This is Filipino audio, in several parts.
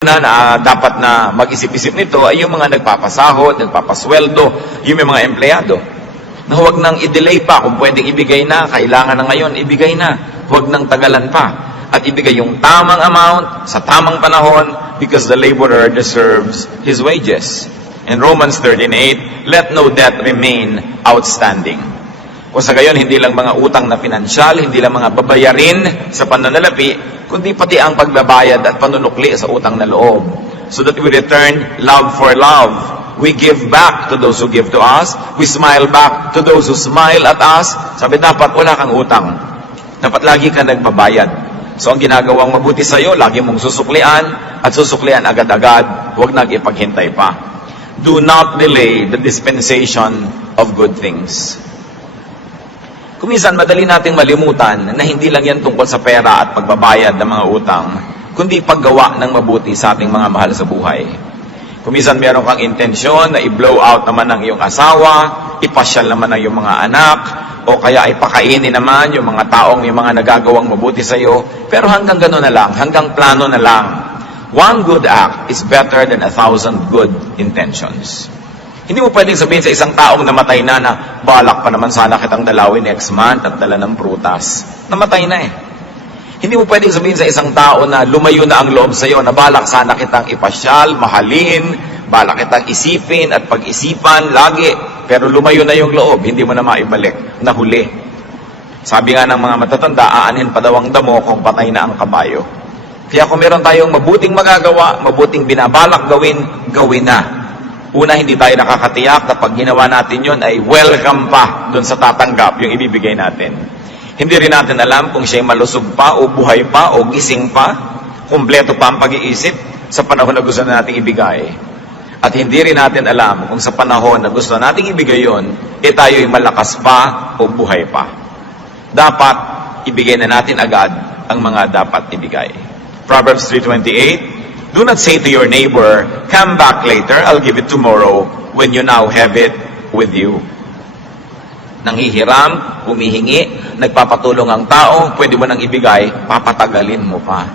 na dapat na mag-isip-isip nito ay yung mga nagpapasahod, nagpapasweldo, yung may mga empleyado. Na huwag nang i-delay pa, kung pwedeng ibigay na, kailangan na ngayon, ibigay na. Huwag nang tagalan pa. At ibigay yung tamang amount, sa tamang panahon, because the laborer deserves his wages. In Romans 13:8, let no debt remain outstanding. O sa gayon, hindi lang mga utang na pinansyal, hindi lang mga babayarin sa pananalapi, kundi pati ang pagbabayad at panunukli sa utang na loob. So that we return love for love. We give back to those who give to us. We smile back to those who smile at us. Sabi, dapat wala kang utang. Dapat lagi ka nagbabayad. So ang ginagawang mabuti sa iyo, lagi mong susuklian at susuklian agad-agad. Huwag nag-ipaghintay pa. Do not delay the dispensation of good things. Kuminsan, madali nating malimutan na hindi lang yan tungkol sa pera at pagbabayad ng mga utang, kundi paggawa ng mabuti sa ating mga mahal sa buhay. Kuminsan, meron kang intensyon na i-blow out naman ng iyong asawa, ipasyal naman ng iyong mga anak, o kaya ay pakainin naman yung mga taong may mga nagagawang mabuti sa iyo, pero hanggang gano'n na lang, hanggang plano na lang. One good act is better than 1,000 good intentions. Hindi mo pwedeng sabihin sa isang taong namatay na balak pa naman sana kitang dalawin next month at dala ng prutas. Namatay na eh. Hindi mo pwedeng sabihin sa isang tao na lumayo na ang loob sa iyo, na balak sana kitang ipasyal, mahalin, balak kitang isipin at pag-isipan lagi, pero lumayo na yung loob, hindi mo na maibalik, nahuli. Sabi nga ng mga matatanda, aanin pa daw ang damo kung patay na ang kabayo. Kaya kung meron tayong mabuting magagawa, mabuting binabalak gawin, gawin na. Una, hindi tayo nakakatiyak na pag ginawa natin yon ay welcome pa doon sa tatanggap yung ibibigay natin. Hindi rin natin alam kung siya'y malusog pa o buhay pa o gising pa, kumpleto pa ang pag-iisip sa panahon na gusto nating ibigay. At hindi rin natin alam kung sa panahon na gusto nating ibigay yon, tayo'y malakas pa o buhay pa. Dapat ibigay na natin agad ang mga dapat ibigay. Proverbs 3:28, do not say to your neighbor, come back later, I'll give it tomorrow, when you now have it with you. Nanghihiram, humihingi, nagpapatulong ang tao, pwede mo nang ibigay, papatagalin mo pa.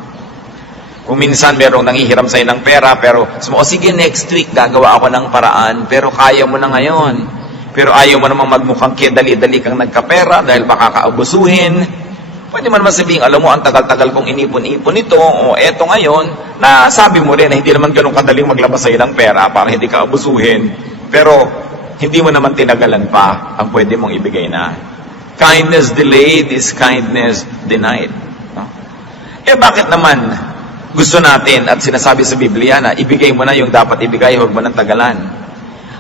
Kung minsan merong nanghihiram sa'yo ng pera, pero sige next week, gagawa ako ng paraan, pero kaya mo na ngayon. Pero ayaw mo namang magmukhang dali-dali kang nagkapera dahil baka kaabusuhin. Pwede man sabihin, alam mo, ang tagal-tagal kong inipon-ipon ito, o eto ngayon, na sabi mo rin na hindi naman ganun kadaling maglabas sa'yo ng pera para hindi ka abusuhin, pero hindi mo naman tinagalan pa ang pwede mong ibigay na. Kindness delayed is kindness denied. No? Bakit naman gusto natin at sinasabi sa Biblia na ibigay mo na yung dapat ibigay, huwag mo nang tagalan?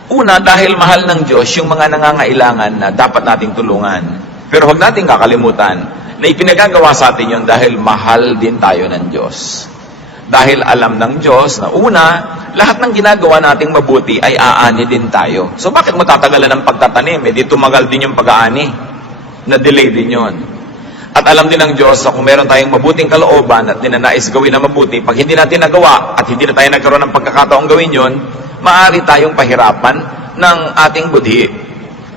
Una, dahil mahal ng Diyos yung mga nangangailangan na dapat nating tulungan. Pero huwag nating kakalimutan na ipinagagawa sa atin yun dahil mahal din tayo ng Diyos. Dahil alam ng Diyos na una, lahat ng ginagawa nating mabuti ay aani din tayo. So bakit mo tatagalan ng pagtatanim? Di tumagal din yung pag-aani. Na-delay din yun. At alam din ng Diyos na kung meron tayong mabuting kalooban at ninanais gawin na mabuti, pag hindi natin nagawa at hindi na tayo nagkaroon ng pagkakataong gawin yun, maaari tayong pahirapan ng ating budhi.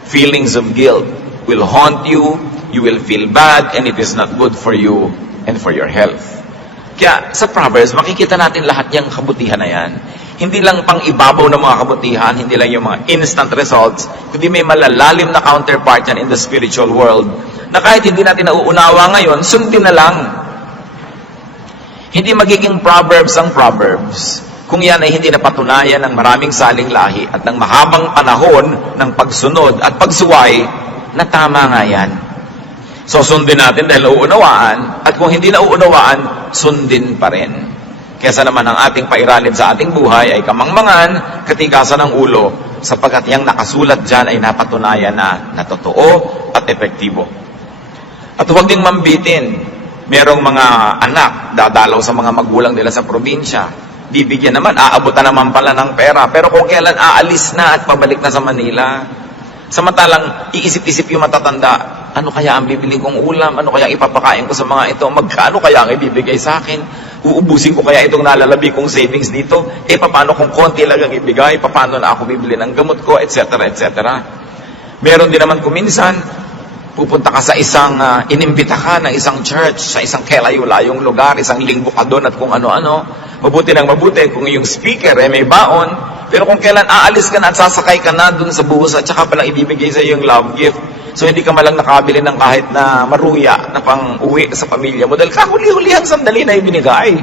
Feelings of guilt will haunt you, you will feel bad, and it is not good for you and for your health. Kaya sa Proverbs, makikita natin lahat yung kabutihan na yan. Hindi lang pang ibabaw ng mga kabutihan, hindi lang yung mga instant results, kundi may malalalim na counterpart yan in the spiritual world, na kahit hindi natin nauunawa ngayon, sundin na lang. Hindi magiging Proverbs ang Proverbs kung yan ay hindi napatunayan ng maraming saling lahi at ng mahabang panahon ng pagsunod at pagsuway na tama nga yan. So, sundin natin dahil nauunawaan, at kung hindi nauunawaan, sundin pa rin. Kesa naman ang ating pairalin sa ating buhay ay kamangmangan, katigasan ng ulo, sapagkat yung nakasulat dyan ay napatunayan na totoo at epektibo. At huwag ding mambitin. Merong mga anak, dadalaw sa mga magulang nila sa probinsya. Bibigyan naman, aabutan naman pala ng pera. Pero kung kailan aalis na at pabalik na sa Manila, samantalang iisip-isip yung matatanda, ano kaya ang bibili kong ulam? Ano kaya ipapakain ko sa mga ito? Magkano kaya ang ibibigay sa akin? Uubusin ko kaya itong nalalabi kong savings dito? Paano kung konti lang ang ibigay? Paano na ako bibili ng gamot ko? Etc. etc. Meron din naman kuminsan, Pupunta ka sa isang, inimbita ka ng isang church, sa isang kelayo-layong lugar, isang linggo ka doon at kung ano-ano. Mabuti ng mabuti kung yung speaker may baon. Pero kung kailan aalis ka na at sasakay ka na doon sa bus at saka palang ibibigay sa iyo yung love gift. So hindi ka malang nakabili ng kahit na maruya na pang uwi sa pamilya mo dahil kahuli-hulihang sandali na ibinigay.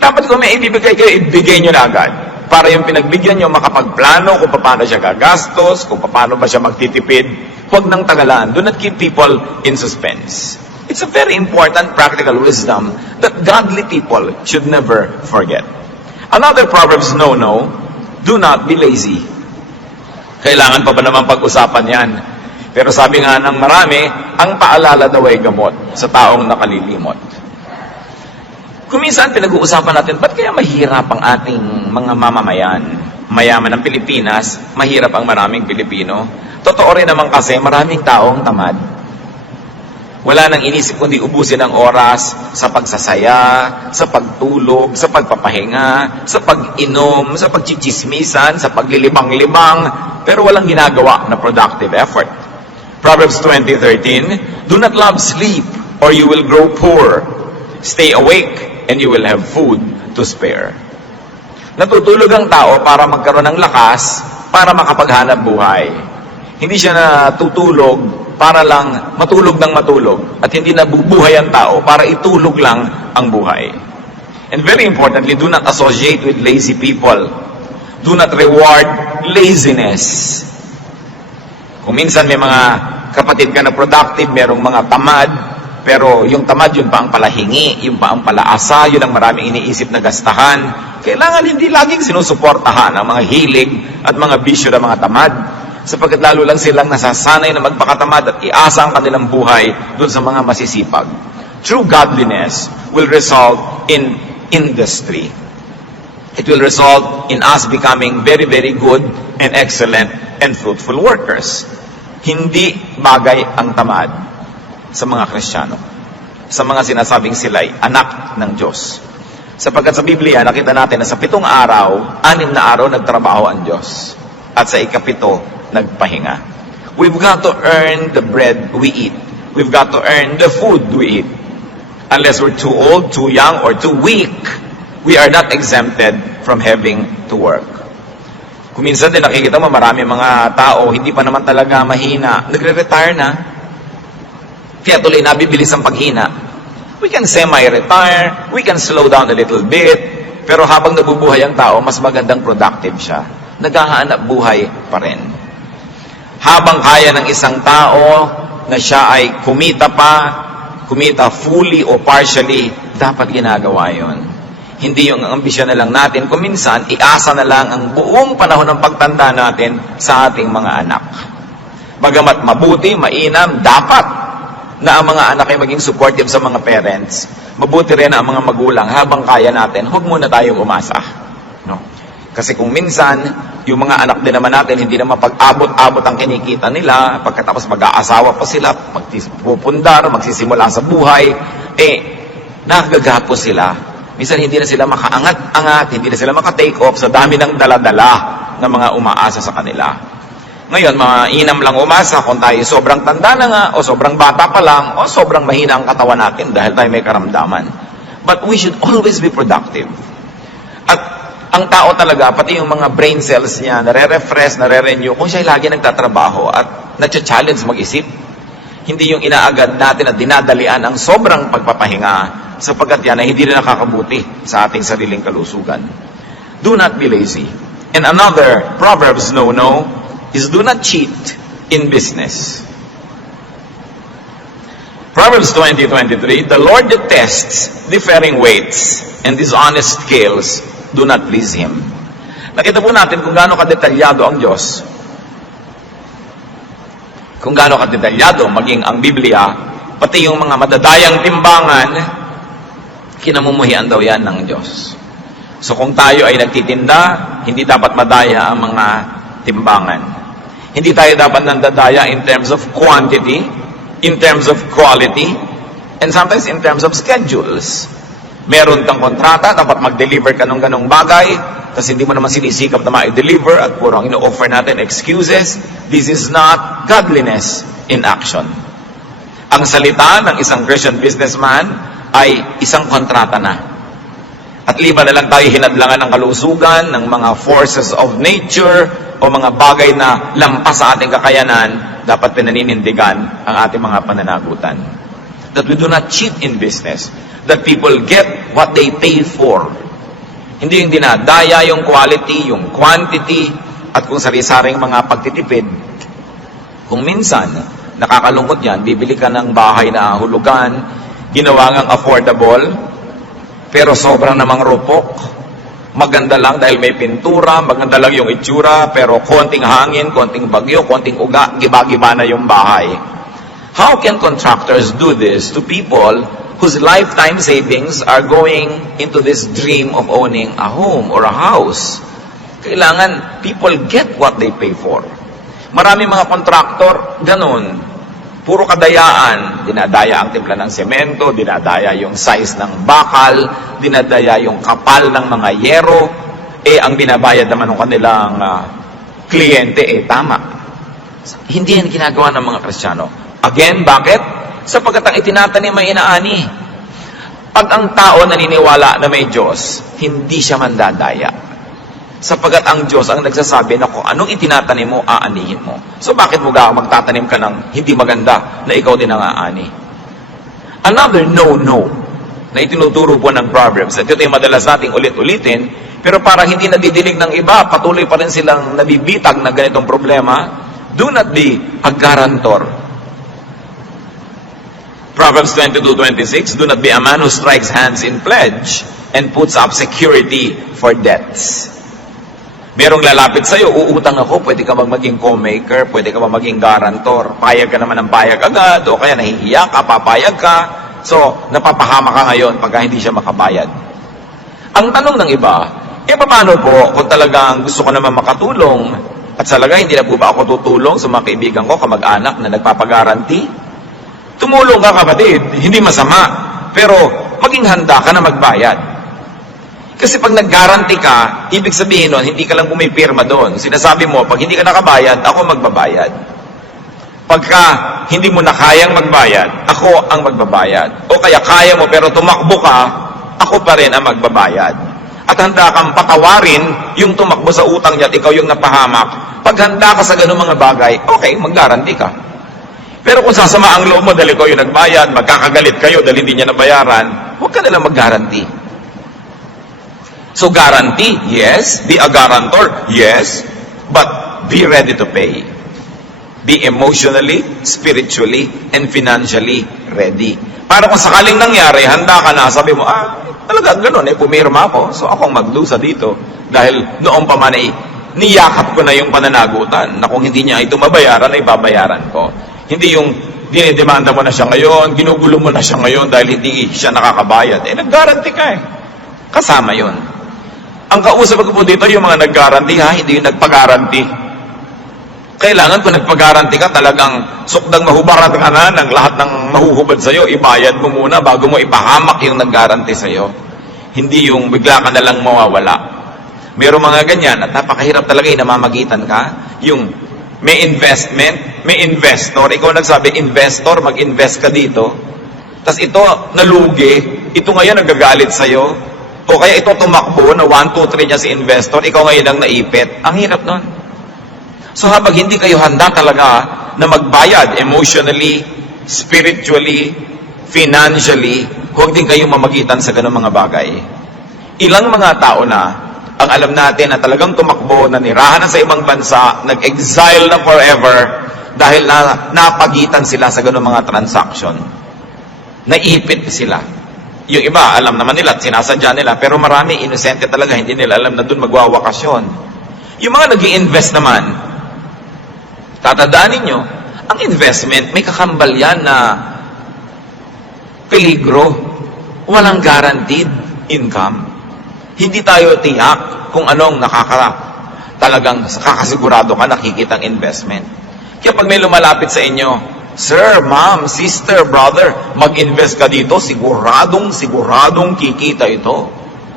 Dapat kung may ibibigay kayo, ibigay nyo na agad. Para yung pinagbigyan nyo makapagplano kung paano siya gagastos, kung paano ba siya magtitipid. Huwag nang tagalan. Do not keep people in suspense. It's a very important practical wisdom that godly people should never forget. Another Proverbs no-no, do not be lazy. Kailangan pa ba naman pag-usapan yan? Pero sabi nga ng marami, ang paalala daw ay gamot sa taong nakalilimot. Kung minsan pinag-uusapan natin, ba't kaya mahirap ang ating mga mamamayan? Mayaman ng Pilipinas, mahirap ang maraming Pilipino. Totoo rin naman kasi maraming taong tamad. Wala nang inisip kundi ubusin ang oras sa pagsasaya, sa pagtulog, sa pagpapahinga, sa pag-inom, sa pagchichismisan, sa paglilibang-libang, pero walang ginagawa na productive effort. Proverbs 20:13, do not love sleep or you will grow poor. Stay awake and you will have food to spare. Natutulog ang tao para magkaroon ng lakas para makapaghanap buhay. Hindi siya natutulog para lang matulog ng matulog at hindi nabubuhay ang tao para itulog lang ang buhay. And very importantly, do not associate with lazy people. Do not reward laziness. Kung minsan may mga kapatid ka na productive, merong mga tamad, pero yung tamad, yun pa ang palahingi, yun pa ang palaasa, yun ang maraming iniisip na gastahan. Kailangan hindi laging sinusuportahan ang mga hilig at mga bisyo ng mga tamad. Sapagkat lalo lang silang nasasanay na magpakatamad at iasa ang kanilang buhay doon sa mga masisipag. True godliness will result in industry. It will result in us becoming very, very good and excellent and fruitful workers. Hindi bagay ang tamad sa mga Kristiyano, sa mga sinasabing sila'y anak ng Diyos. Sapagkat sa Biblia, nakita natin na sa 7 araw, 6 na araw nagtrabaho ang Diyos. At sa ikapito, nagpahinga. We've got to earn the bread we eat. We've got to earn the food we eat. Unless we're too old, too young, or too weak, we are not exempted from having to work. Kung minsan din nakikita mo, marami mga tao, hindi pa naman talaga mahina, nagre-retire na. Kaya tuloy nabibilis ang paghina. We can semi-retire, we can slow down a little bit, pero habang nabubuhay ang tao, mas magandang productive siya. Naghahanap buhay pa rin. Habang kaya ng isang tao na siya ay kumita fully o partially, dapat ginagawa yon. Hindi yung ambisyon na lang natin. Kung minsan, iasa na lang ang buong panahon ng pagtanda natin sa ating mga anak. Bagamat mabuti, mainam, dapat na ang mga anak ay maging supportive sa mga parents. Mabuti rin ang mga magulang habang kaya natin, huwag muna tayong umasa. No? Kasi kung minsan, yung mga anak din naman natin, hindi naman pag-abot-abot ang kinikita nila, pagkatapos mag-aasawa pa sila, magpupundar, magsisimula sa buhay, nakagagapo sila. Minsan hindi na sila makaangat-angat, hindi na sila maka-take off sa dami ng dala-dala ng mga umaasa sa kanila. Ngayon, mainam lang umasa kung tayo sobrang tanda na nga, o sobrang bata pa lang, o sobrang mahina ang katawan natin dahil tayo may karamdaman. But we should always be productive. At ang tao talaga, pati yung mga brain cells niya, nare-refresh, nare-renew, kung siya lagi nagtatrabaho at na-challenge mag-isip, hindi yung inaagad natin at dinadalian ang sobrang pagpapahinga sapagkat yan ay hindi na nakakabuti sa ating sariling kalusugan. Do not be lazy. And another Proverbs no-no is do not cheat in business. Proverbs 20:23, the Lord detests differing weights and dishonest scales do not please Him. Nakita po natin kung gaano kadetalyado ang Diyos. Kung gaano kadetalyado maging ang Biblia, pati yung mga madadayang timbangan, kinamumuhian daw yan ng Diyos. So kung tayo ay nagtitinda, hindi dapat madaya ang mga timbangan. Hindi tayo dapat nandadaya in terms of quantity, in terms of quality, and sometimes in terms of schedules. Meron kang kontrata, dapat mag-deliver ka ng ganong bagay, kasi hindi mo naman sinisikap na ma-deliver at puro ang ino-offer natin excuses. This is not godliness in action. Ang salita ng isang Christian businessman ay isang kontrata na. At liban na lang tayo hinadlangan ng kalusugan, ng mga forces of nature, o mga bagay na lampas sa ating kakayanan, dapat pinaninindigan ang ating mga pananagutan. That we do not cheat in business. That people get what they pay for. Hindi yung dinadaya yung quality, yung quantity, at kung sari-saring mga pagtitipid. Kung minsan, nakakalungkot yan, bibili ka ng bahay na hulugan, ginawa ngang affordable, pero sobrang namang rupok. Maganda lang dahil may pintura, maganda lang yung itsura, pero konting hangin, konting bagyo, konting uga, giba-giba na yung bahay. How can contractors do this to people whose lifetime savings are going into this dream of owning a home or a house? Kailangan people get what they pay for. Marami mga kontraktor, ganun. Puro kadayaan. Dinadaya ang timpla ng semento, dinadaya yung size ng bakal, dinadaya yung kapal ng mga yero. Ang binabayad naman ng kanilang kliyente, tama. Hindi yan ginagawa ng mga Kristiyano. Again, bakit? Sapagkat ang itinatanim ay inaani. Pag ang tao naniniwala na may Diyos, hindi siya mandadaya. Sapagkat ang Diyos ang nagsasabi na kung anong itinatanim mo, aanihin mo. So bakit mo magtatanim ka ng hindi maganda na ikaw din ang aani? Another no-no na itinuturo po ng Proverbs, at ito ay madalas nating ulit-ulitin, pero parang hindi nadidinig ng iba, patuloy pa rin silang nabibitag ng ganitong problema. Do not be a guarantor. Proverbs 22:26, do not be a man who strikes hands in pledge and puts up security for debts. Merong lalapit sa'yo, uutang ako, pwede ka maging co-maker, pwede ka maging guarantor, payag ka naman ng payag agad, o kaya nahihiya ka, papayag ka, so napapahama ka ngayon pagka hindi siya makabayad. Ang tanong ng iba, paano po kung talagang gusto ko naman makatulong, at sa lagay, hindi na po ba ako tutulong sa mga kaibigan ko, kamag-anak na nagpapagaranti? Tumulong ka, kapatid, hindi masama, pero maging handa ka na magbayad. Kasi pag nag-guarantee ka, ibig sabihin nun, hindi ka lang pumipirma doon. Sinasabi mo, pag hindi ka nakabayad, ako magbabayad. Pagka hindi mo na kayang magbayad, ako ang magbabayad. O kaya kaya mo pero tumakbo ka, ako pa rin ang magbabayad. At handa kang patawarin yung tumakbo sa utang niya at ikaw yung napahamak. Pag handa ka sa ganung mga bagay, okay, mag-guarantee ka. Pero kung sasama ang loob mo dahil ikaw yung nagbayad, magkakagalit kayo dahil hindi niya nabayaran, huwag ka nalang mag-guarantee. So guarantee, yes. Be a guarantor, yes. But be ready to pay. Be emotionally, spiritually, and financially ready. Para kung sakaling nangyari, handa ka na, sabi mo, talaga ganun, pumirma ako, so akong magdusa dito. Dahil noong pa man niyakap ko na yung pananagutan, na kung hindi niya ito mabayaran, ay babayaran ko. Hindi yung dinidemanda mo na siya ngayon, ginugulo mo na siya ngayon dahil hindi siya nakakabayad. Nag-guarantee ka Kasama yun. Ang kausap ko po dito, yung mga nag-guarantee hindi yung nagpag-guarantee. Kailangan kung nagpag-guarantee ka, talagang sukdang mahubarat ka na ng lahat ng mahuhubad sa'yo, ibayad mo muna bago mo ipahamak yung nag-guarantee sa'yo. Hindi yung bigla ka na lang mawawala. Merong mga ganyan at napakahirap talaga namamagitan ka. Yung may investment, may investor, ikaw nagsabi, investor, mag-invest ka dito. Tapos ito, nalugi, ito ngayon nagagalit sa'yo. O kaya ito tumakbo na 1, 2, 3 niya si investor, ikaw ngayon ang naipit. Ang hirap nun. So habang hindi kayo handa talaga na magbayad emotionally, spiritually, financially, huwag din kayong mamagitan sa ganung mga bagay. Ilang mga tao na ang alam natin na talagang tumakbo, nanirahan na sa ibang bansa, nag-exile na forever dahil napagitan sila sa ganung mga transaction. Naipit sila. Yung iba, alam naman nila at sinasadya nila, pero marami, inosente talaga, hindi nila alam na doon magwawakasyon. Yung mga nag-i-invest naman, tatandaan ninyo, ang investment, may kakambal yan na peligro. Walang guaranteed income. Hindi tayo tiyak kung anong talagang kakasigurado ka nakikita ang investment. Kaya pag may lumalapit sa inyo, sir, ma'am, sister, brother, mag-invest ka dito, siguradong kikita ito.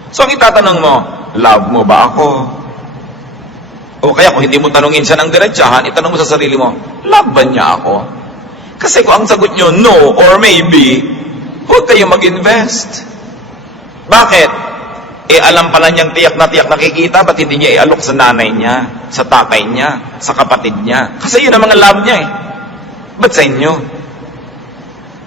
So, ang itatanong mo, love mo ba ako? O kaya kung hindi mo tanungin siya ng diretsahan, itanong mo sa sarili mo, love ba niya ako? Kasi kung ang sagot nyo, no or maybe, huwag kayong mag-invest. Bakit? Alam pala niyang tiyak na nakikita, ba't hindi niya ialok sa nanay niya, sa tatay niya, sa kapatid niya? Kasi yun ang mga love niya Ba't sa inyo?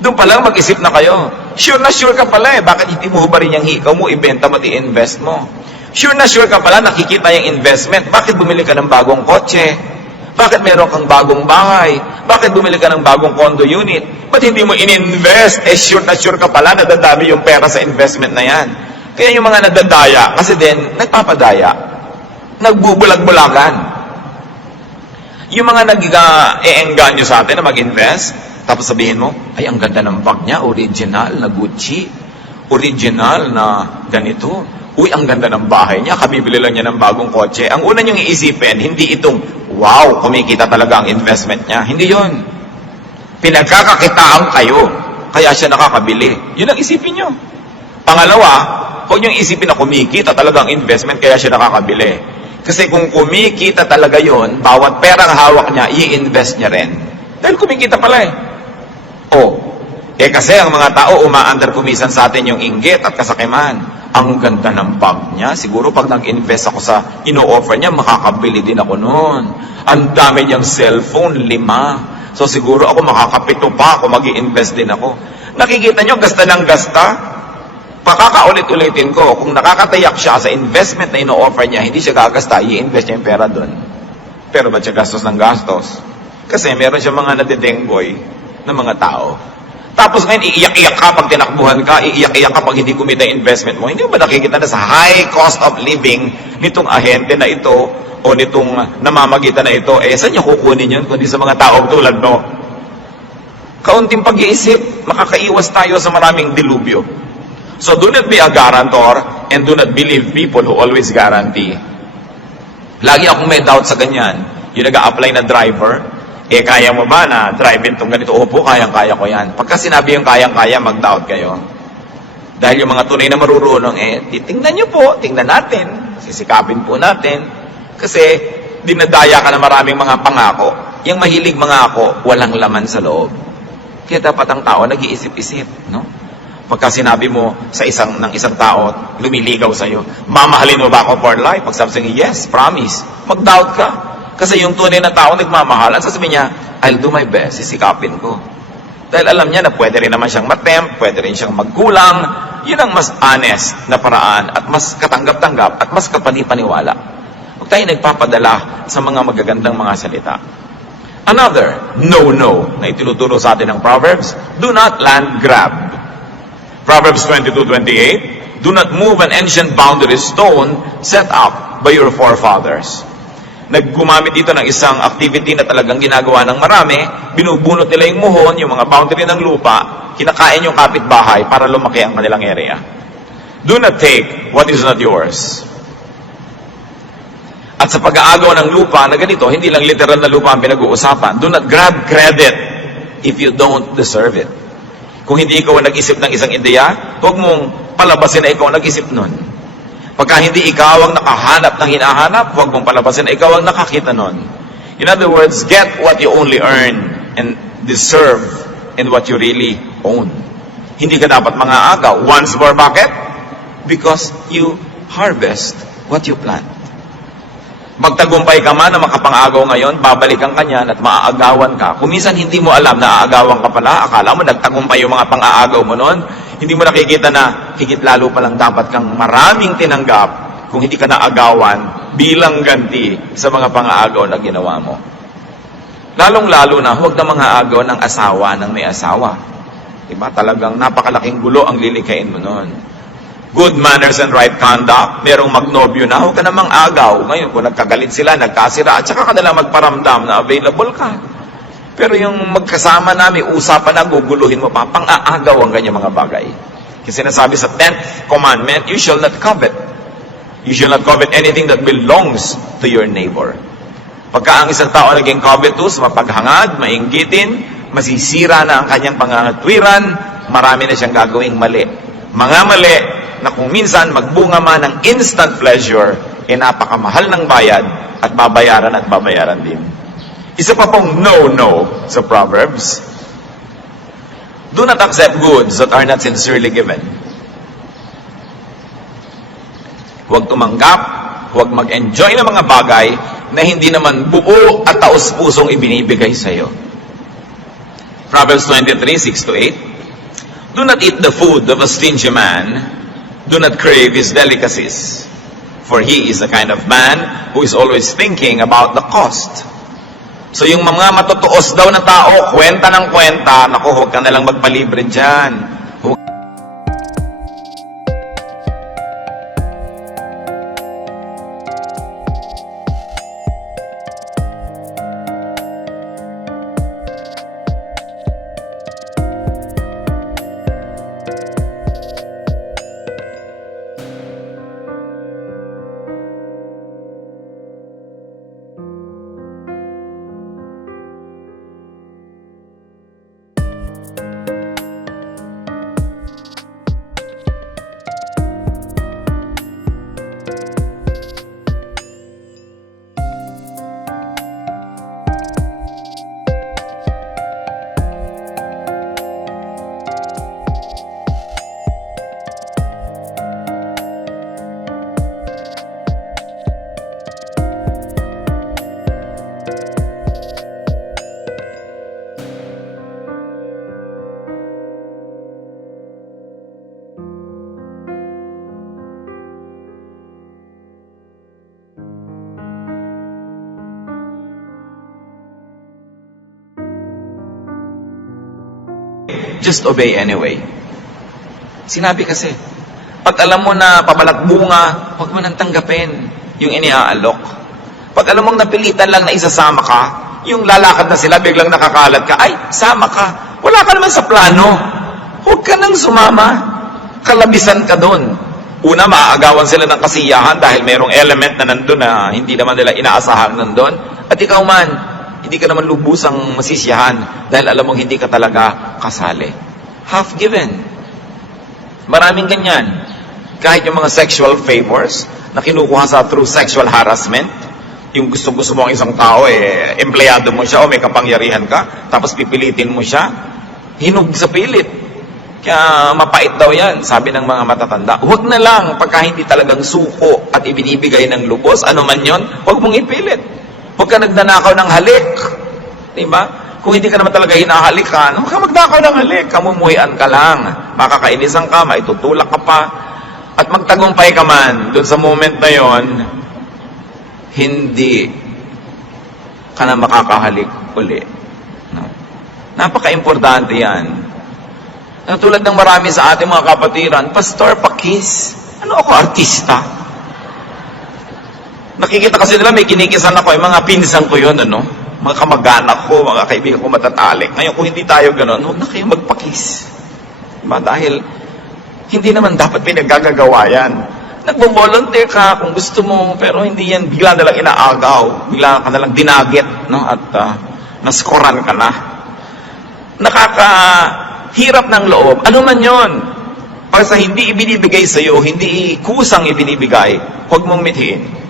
Doon pa lang mag-isip na kayo. Sure na sure ka pala Bakit hindi mo ba rin yung hikaw mo, ibenta mo at i-invest mo? Sure na sure ka pala, nakikita yung investment. Bakit bumili ka ng bagong kotse? Bakit meron kang bagong bahay? Bakit bumili ka ng bagong condo unit? Ba't hindi mo in-invest? Sure na sure ka pala, nadadami yung pera sa investment na yan. Kaya yung mga nadadaya, kasi din, nagpapadaya. Nagbubulag-bulagan. Yung mga nag-e-engganyo sa atin na mag-invest, tapos sabihin mo, ay, ang ganda ng bag niya, original na Gucci, original na ganito. Uy, ang ganda ng bahay niya, kabibili lang niya ng bagong kotse. Ang una niyong iisipin, hindi itong, wow, kumikita talaga ang investment niya. Hindi yon. Pinagkakakitaan kayo, kaya siya nakakabili. Yun ang isipin niyo. Pangalawa, huwag niyong isipin na kumikita talaga ang investment, kaya siya nakakabili. Kasi kung kumikita talaga yon, bawat perang hawak niya, i-invest niya rin. Dahil kumikita pala kasi ang mga tao umaandar kumisan sa atin yung inggit at kasakiman. Ang ganda ng bag niya. Siguro pag nag-invest ako sa ino-offer niya, makakabili din ako noon. Ang dami niyang cellphone, 5. So siguro ako makakapito pa ako, mag-i-invest din ako. Nakikita niyo, gasta ng gasta. Pakakaulit-ulitin ko, kung nakakatayak siya sa investment na ino-offer niya, hindi siya gagasta, i-invest niya yung pera doon. Pero ba't siya gastos ng gastos? Kasi meron siya mga nadidenggoy na mga tao. Tapos ngayon, iiyak-iyak ka pag tinakbuhan ka, iiyak-iyak ka pag hindi kumita yung investment mo. Hindi mo ba nakikita na sa high cost of living nitong ahente na ito o nitong namamagitan na ito, saan niya kukunin yun kundi sa mga taong tulad mo? Kaunting pag-iisip, makakaiwas tayo sa maraming dilubyo. So do not be a guarantor and do not believe people who always guarantee. Lagi akong may doubt sa ganyan. Yung nag-a-apply na driver, kaya mo ba na drive-in itong ganito? Opo, kayang-kaya ko yan. Pagka sinabi yung kayang-kaya, mag-doubt kayo. Dahil yung mga tunay na marurunong, tingnan nyo po, tingnan natin, sisikapin po natin. Kasi dinadaya ka na maraming mga pangako. Yung mahilig mangako, walang laman sa loob. Kaya dapat ang tao nag-iisip-isip, no? Pagka sinabi mo sa isang tao, lumiligaw sa'yo, mamahalin mo ba ako for life? Pag sabi sa'yo, yes, promise. Mag-doubt ka. Kasi yung tunay na tao nagmamahalan, sasabihin niya, I'll do my best, sisikapin ko. Dahil alam niya na pwede rin naman siyang matempt, pwede rin siyang magkulang. Yun ang mas honest na paraan at mas katanggap-tanggap at mas kapanipaniwala. Huwag tayo nagpapadala sa mga magagandang mga salita. Another no-no na itinuturo sa atin ng Proverbs, do not land grab. Proverbs 22:28, do not move an ancient boundary stone set up by your forefathers. Naggumamit dito ng isang activity na talagang ginagawa ng marami, binubunot nila yung muhon, yung mga boundary ng lupa, kinakain yung kapitbahay para lumaki ang kanilang area. Do not take what is not yours. At sa pag-aagaw ng lupa na ganito, hindi lang literal na lupa ang pinag-uusapan. Do not grab credit if you don't deserve it. Kung hindi ikaw ang nag-isip ng isang ideya, huwag mong palabasin na ikaw ang nag-isip nun. Pagka hindi ikaw ang nakahanap ng hinahanap, huwag mong palabasin na ikaw ang nakakita nun. In other words, get what you only earn and deserve in what you really own. Hindi ka dapat mangaagaw. Once more, bakit? Because you harvest what you plant. Magtagumpay ka man na makapangagaw ngayon, babalikan ka niyan at maaagawan ka. Kung minsan hindi mo alam na aagawan ka pala, akala mo nagtagumpay yung mga pang-aagaw mo noon, hindi mo nakikita na higit lalo palang dapat kang maraming tinanggap kung hindi ka naagawan bilang ganti sa mga pang-aagaw na ginawa mo. Lalong-lalo na, huwag na mga agaw ng asawa ng may asawa. Diba? Talagang napakalaking gulo ang lilikain mo noon. Good manners and right conduct, merong magnobyo na, huwag ka namang agaw. Ngayon, kung nagkagalit sila, nagkasira, at saka ka nila magparamdam na available ka. Pero yung magkasama na, may usapan na, guguluhin mo pa, pang-aagaw ang ganyan mga bagay. Kasi sinasabi sa 10th commandment, you shall not covet. You shall not covet anything that belongs to your neighbor. Pagka ang isang tao naging covetous, mapaghangad, mainggitin, masisira na ang kanyang pangangatwiran, marami na siyang gagawing mali. Mga mali na kung minsan magbunga man ng instant pleasure, napakamahal ng bayad at babayaran din. Isa pa pong no-no sa Proverbs, Do not accept goods that are not sincerely given. Huwag tumanggap, huwag mag-enjoy ng mga bagay na hindi naman buo at taos-pusong ibinibigay sa iyo. Proverbs 23:6-8. Do not eat the food of a stingy man. Do not crave his delicacies. For he is the kind of man who is always thinking about the cost. So yung mga matutuos daw na tao, kwenta ng kwenta, naku, huwag ka nalang magpalibre dyan. Just obey anyway. Sinabi kasi, pag alam mo na pabalat bunga, huwag mo nang tanggapin yung iniaalok. Pag alam mong napilitan lang na isasama ka, yung lalakad na sila, biglang nakakalat ka, ay, sama ka. Wala ka naman sa plano. Huwag ka nang sumama. Kalabisan ka doon. Una, maaagawan sila ng kasiyahan dahil mayroong element na nandun na hindi naman nila inaasahan nandun. At ikaw man, hindi ka naman lubusang masisiyahan dahil alam mong hindi ka talaga kasali. Half given. Maraming ganyan. Kahit yung mga sexual favors na kinukuha sa through sexual harassment, yung gusto mo ang isang tao, empleyado mo siya o may kapangyarihan ka, tapos pipilitin mo siya, hinug sa pilit. Kaya mapait daw yan, sabi ng mga matatanda. Huwag na lang, pagka hindi talagang suko at ibinibigay ng lubos, ano man yon, huwag mong ipilit. Huwag ka nagnanakaw ng halik. Diba? Kung hindi ka naman talaga hinahalikan, huwag ka magnakaw ng halik. Kamumuhian ka lang. Makakainisan ka, maitutulak ka pa. At magtagumpay ka man, doon sa moment na yon, hindi ka na makakahalik uli. No? Napaka-importante yan. Tulad ng marami sa ating mga kapatiran, Pastor, pakis. Ano ako, artista? Nakikita kasi nila, may kinikisan ako, yung mga pinsan ko yun, ano? Mga kamag-anak ko, mga kaibigan ko matatalik. Ngayon, kung hindi tayo gano'n, huwag na kayo magpakis. Diba? Dahil, hindi naman dapat pinaggagawa yan. Nagbo-volunteer ka kung gusto mo, pero hindi yan, bigla na lang inaagaw, bigla ka na lang dinagit, no? At naskoran ka na. Nakakahirap ng loob. Ano man yon? Pag sa hindi ibinibigay sa'yo, hindi kusang ibinibigay, huwag mong mithiin.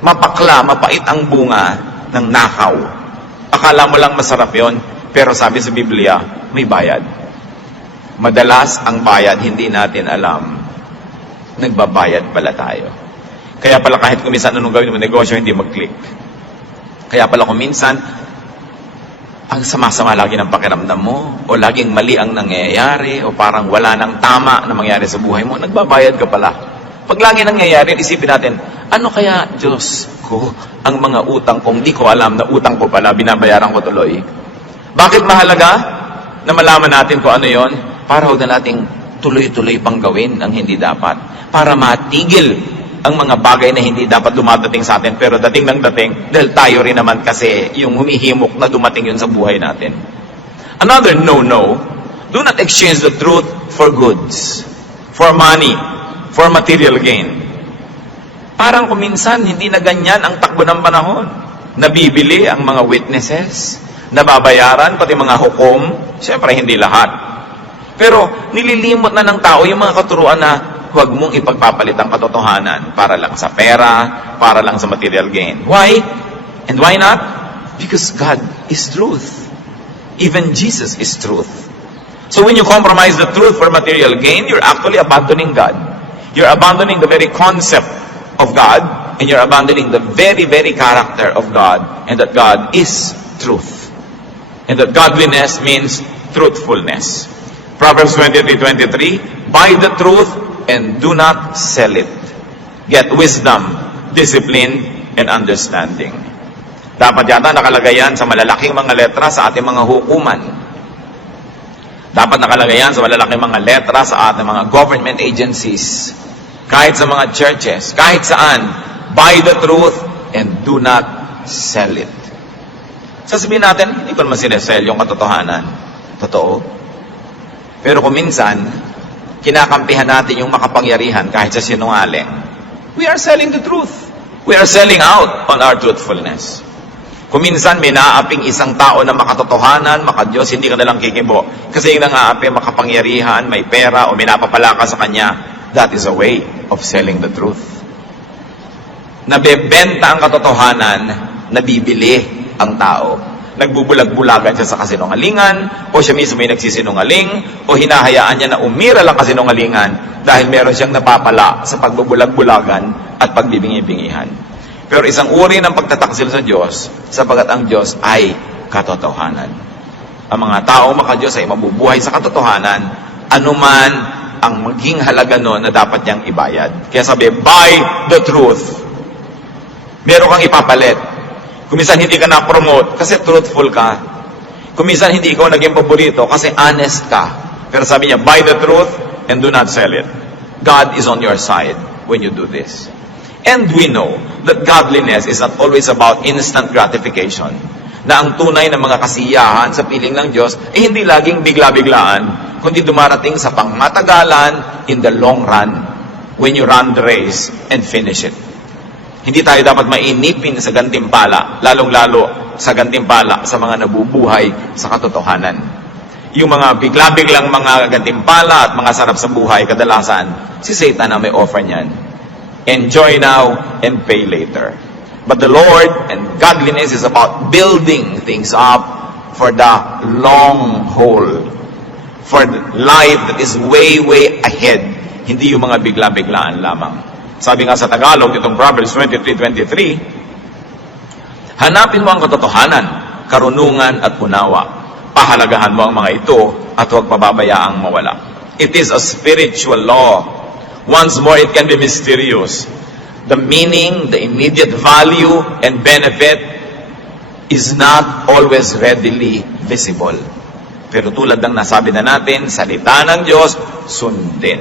Mapakla, mapait ang bunga ng nakaw. Akala mo lang masarap yon, pero sabi sa Biblia, may bayad. Madalas ang bayad, hindi natin alam. Nagbabayad pala tayo. Kaya pala kahit kung minsan anong gawin mo negosyo, hindi mag-click. Kaya pala kung minsan, ang sama-sama lagi ng pakiramdam mo, o laging mali ang nangyayari, o parang wala nang tama na mangyari sa buhay mo, nagbabayad ka pala. Pag lagi nangyayari, isipin natin, ano kaya, Diyos ko, ang mga utang kong di ko alam na utang ko pala, binabayaran ko tuloy? Bakit mahalaga na malaman natin kung ano yon? Para huwag na nating tuloy-tuloy pang gawin ang hindi dapat. Para matigil ang mga bagay na hindi dapat dumadating sa atin, pero dating ng dating, dahil tayo rin naman kasi yung humihimok na dumating yun sa buhay natin. Another no-no, do not exchange the truth for goods, for money, for material gain. Parang kuminsan, hindi na ganyan ang takbo ng panahon. Nabibili ang mga witnesses, nababayaran, pati mga hukom, siyempre hindi lahat. Pero nililimot na ng tao yung mga katuruan na huwag mong ipagpapalit ang katotohanan para lang sa pera, para lang sa material gain. Why? And why not? Because God is truth. Even Jesus is truth. So when you compromise the truth for material gain, you're actually abandoning God. You're abandoning the very concept of God, and you're abandoning the very, very character of God, and that God is truth. And that godliness means truthfulness. Proverbs 23:23, buy the truth and do not sell it. Get wisdom, discipline, and understanding. Dapat yata nakalagay yan sa malalaking mga letra sa ating mga hukuman. Dapat nakalagay yan sa malalaking mga letra sa ating mga government agencies. Kahit sa mga churches, kahit saan, buy the truth and do not sell it. Sasabihin natin, hindi ko naman sinesell yung katotohanan. Totoo. Pero kung minsan, kinakampihan natin yung makapangyarihan kahit sa sinungaling. We are selling the truth. We are selling out on our truthfulness. Kung minsan may naaaping isang tao na makatotohanan, makadiyos, hindi ka nalang kikibo. Kasi yung nangaapi, makapangyarihan, may pera, o may napapala ka sa kanya. That is a way of selling the truth. Nabebenta ang katotohanan, nabibili ang tao. Nagbubulag-bulagan siya sa kasinungalingan, o siya mismo ay nagsisinungaling, o hinahayaan niya na umira lang kasinungalingan dahil meron siyang napapala sa pagbubulag-bulagan at pagbibingi-bingihan. Pero isang uri ng pagtataksil sa Diyos, sapagat ang Diyos ay katotohanan. Ang mga taong makadiyos ay mabubuhay sa katotohanan, anuman ang maging halaga noon na dapat niyang ibayad. Kaya sabi, buy the truth. Meron kang ipapalit. Kung minsan hindi ka na-promote kasi truthful ka. Kung minsan hindi ikaw naging paborito kasi honest ka. Pero sabi niya, buy the truth and do not sell it. God is on your side when you do this. And we know that godliness is not always about instant gratification. Na ang tunay na mga kasiyahan sa piling ng Diyos ay hindi laging bigla-biglaan, kundi dumarating sa pangmatagalan in the long run when you run the race and finish it. Hindi tayo dapat mainipin sa gantimpala, lalong-lalo sa gantimpala sa mga nabubuhay sa katotohanan. Yung mga bigla-biglang mga gantimpala at mga sarap sa buhay, kadalasan, si Satan ang may offer niyan. Enjoy now and pay later. But the Lord and godliness is about building things up for the long haul. For the life that is way, way ahead. Hindi yung mga bigla-biglaan lamang. Sabi nga sa Tagalog, itong Proverbs 23:23, hanapin mo ang katotohanan, karunungan at unawa. Pahalagahan mo ang mga ito at huwag pababayaang mawala. It is a spiritual law. Once more, it can be mysterious. The meaning, the immediate value, and benefit is not always readily visible. Pero tulad ng nasabi na natin, salita ng Diyos, sundin.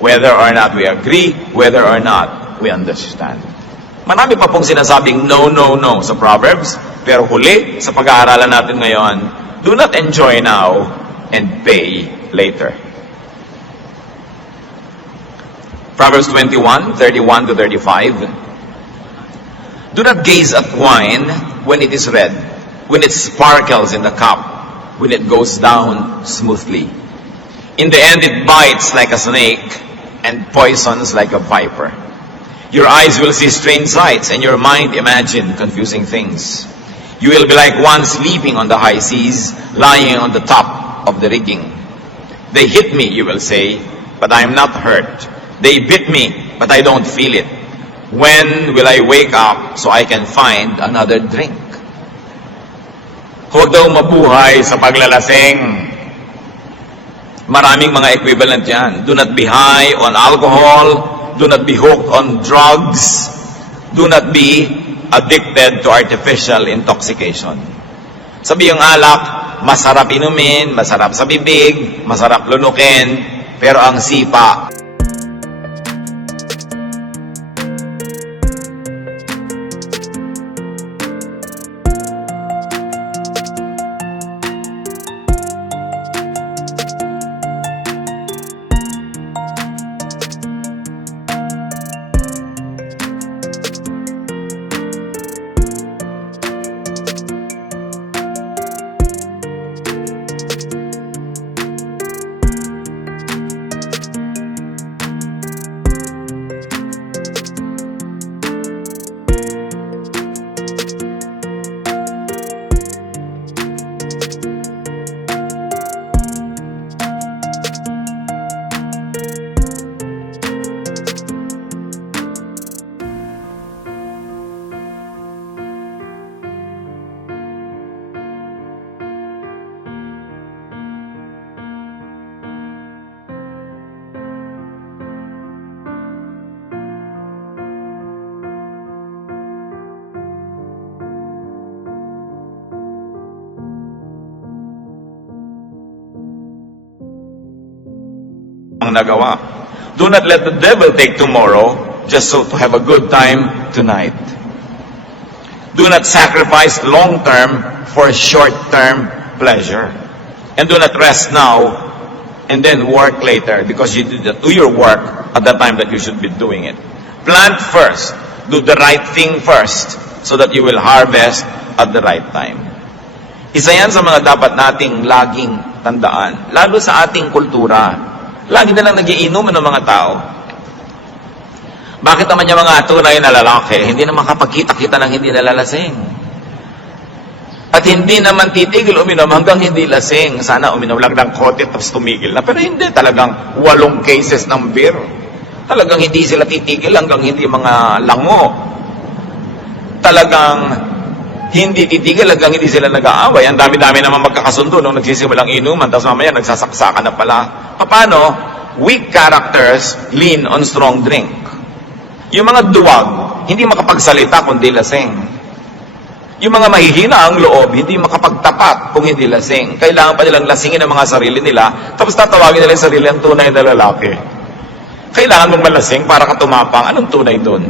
Whether or not we agree, whether or not we understand. Marami pa pong sinasabing no, no, no sa Proverbs, pero huli, sa pag-aaralan natin ngayon, do not enjoy now and pay later. Proverbs 21:31-35. Do not gaze at wine when it is red, when it sparkles in the cup, when it goes down smoothly. In the end, it bites like a snake and poisons like a viper. Your eyes will see strange sights, and your mind imagine confusing things. You will be like one sleeping on the high seas, lying on the top of the rigging. They hit me, you will say, but I am not hurt. They bit me, but I don't feel it. When will I wake up so I can find another drink? Huwag daw mabuhay sa paglalasing. Maraming mga equivalent yan. Do not be high on alcohol. Do not be hooked on drugs. Do not be addicted to artificial intoxication. Sabi yung alak, masarap inumin, masarap sa bibig, masarap lunukin, pero ang sipa, masamang nagawa. Do not let the devil take tomorrow just so to have a good time tonight. Do not sacrifice long-term for short-term pleasure. And do not rest now and then work later because you did do your work at the time that you should be doing it. Plant first. Do the right thing first so that you will harvest at the right time. Isa yan sa mga dapat nating laging tandaan, lalo sa ating kultura. Lagi na lang nagiinuman ng mga tao. Bakit naman yung mga tunay na lalaki, hindi na makapagkita-kita ng hindi nalalasing? At hindi naman titigil uminom hanggang hindi lasing. Sana uminom lang ng kote tapos tumigil na. Pero hindi, talagang 8 cases ng beer. Talagang hindi sila titigil hanggang hindi mga lango. Talagang hindi titigil hanggang hindi sila nag-aaway. Ang dami-dami naman magkakasundo nung nagsisimulang inuman, tapos mamaya nagsasaksakan na pala. Paano? Weak characters lean on strong drink. Yung mga duwag, hindi makapagsalita kundi lasing. Yung mga mahihina ang loob, hindi makapagtapat kung hindi lasing. Kailangan pa nilang lasingin ang mga sarili nila, tapos tatawagin nila yung sarili ang tunay na lalaki. Kailangan mong malasing para ka tumapang. Anong tunay doon?